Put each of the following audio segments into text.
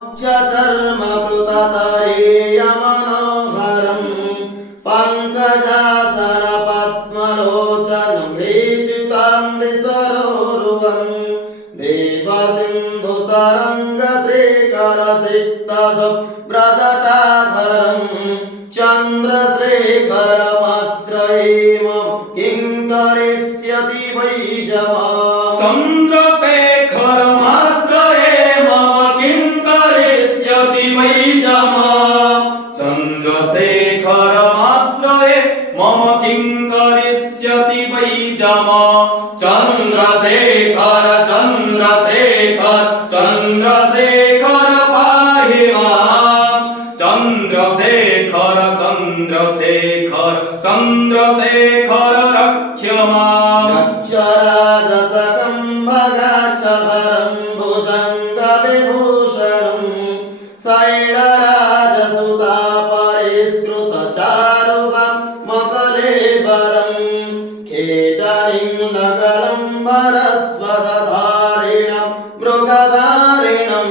चर्मकृततरीयमनोहरं पङ्कजासनपद्मलोचनं ह्रीचितां सरोरुहं देवसिन्धुतरङ्गश्रीकरसिक्तशुभ्रजटाधरं चन्द्रशेखरमाश्रये मम किं करिष्यति वै जवाम्। चन्द्रशेखरमाश्रये मम किं करिष्यति वै जवाम्। चन्द्रशेखरमाश्रये मम किं करिष्यति वै जवाम्। चन्द्रशेखर चन्द्रशेखर चन्द्रशेखर पाहि माम्। चन्द्रशेखर चन्द्रशेखर चन्द्रशेखर रक्ष माम्। रक्षराजसकं भगाच्छभरं भुजङ्गविभूषणं शैलराजसुतापरिष्कृतचारुवं मकलेवरं केटनिं नगलम्बरस्वदधारिणं मृगधारिणं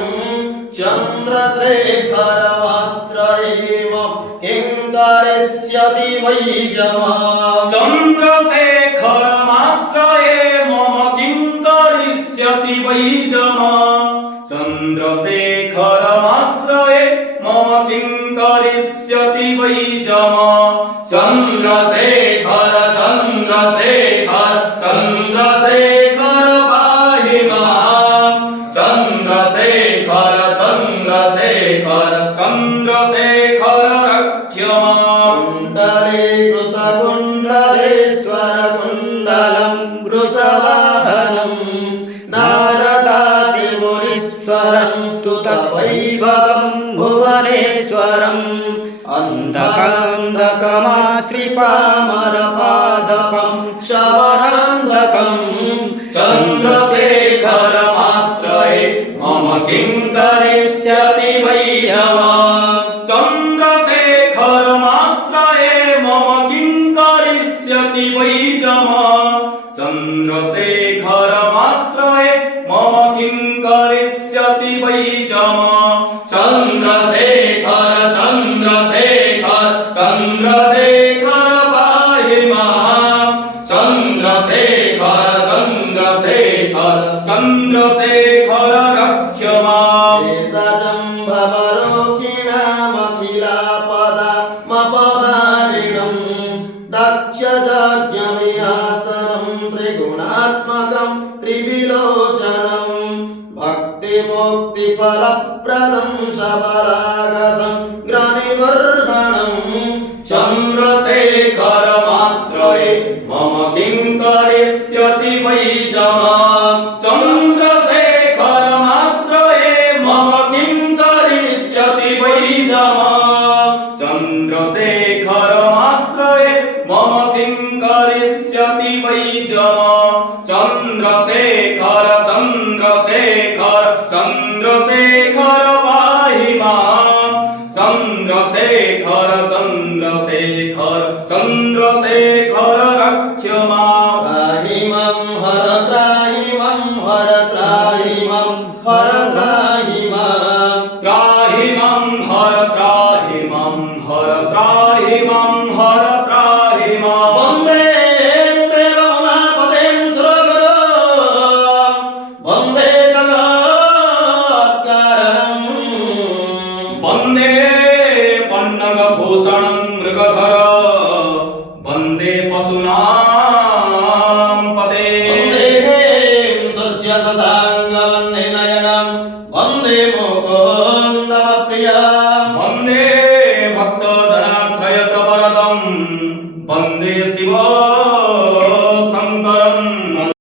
चन्द्रशेखरमाश्रये मम किं करिष्यति वै जवाम्। चन्द्रशेखरमाश्रये मम किं करिष्यति वै जवाम्। चन्द्रशेखरमाश्रये मम किं करिष्यति वै जवाम्। चन्द्रशेखर चन्द्रशेखर चन्द्रशेखर पाहि माम्। चन्द्रशेखर चन्द्रशेखर चन्द्रशेखर रक्ष माम्। कुण्डलीकृतकुण्डलेश्वरकुण्डलं वृषवाहनं नारदादिमुनीश्वरं स्तुतवैभवं भुवनेश्वरम् अन्धकान्धकमाश्रिपामरपादपं शवरान्धकं चन्द्रशेखरमाश्रये मम किं करिष्यति वै जवाम्। चन्द्रशेखरमाश्रये मम किं करिष्यति वै जवाम्। चन्द्रशेखरमाश्रये मम किं करिष्यति वै जवाम्। चन्द्रशेखर चन्द्रशेखर चन्द्रशेखर पाहि माम्। चन्द्रशेखर चन्द्रशेखर चन्द्रशेखर रक्ष माम्। देशजम्भवरोकिणामखिलापदामपहारिणं दक्षयज्ञविनाशनं त्रिगुणात्मकं त्रिविलोचनं भक्तिमुक्तिफलप्रदं सबलागसं ग्रनिबर्हणं चन्द्रशेखरमाश्रये मम किं करिष्यति वै जवाम्। चन्द्रशेखरमाश्रये मम किं करिष्यति वै जवाम्। चन्द्रशेखरमाश्रये मम किं करिष्यति वै जवाम्। चन्द्रशेखर चन्द्रशेखर चन्द्रशेखर पाहि माम्। चन्द्रशेखर चन्द्रशेखर चन्द्रशेखर रक्ष माम्। त्राहि मं हर त्राहि मं हर त्राहि मं हर त्राहि माम्। त्राहि मं हर त्राहि मं हर त्राहि मं हर त्राहि माम्। वन्दे देवोमापतिं सुरगुरुं वन्दे जगत्कारणं वन्दे पन्नगभूषणं मृगधर वन्दे पशूनां पते। वन्दे सूर्यशशाङ्कवह्निनयनं वन्दे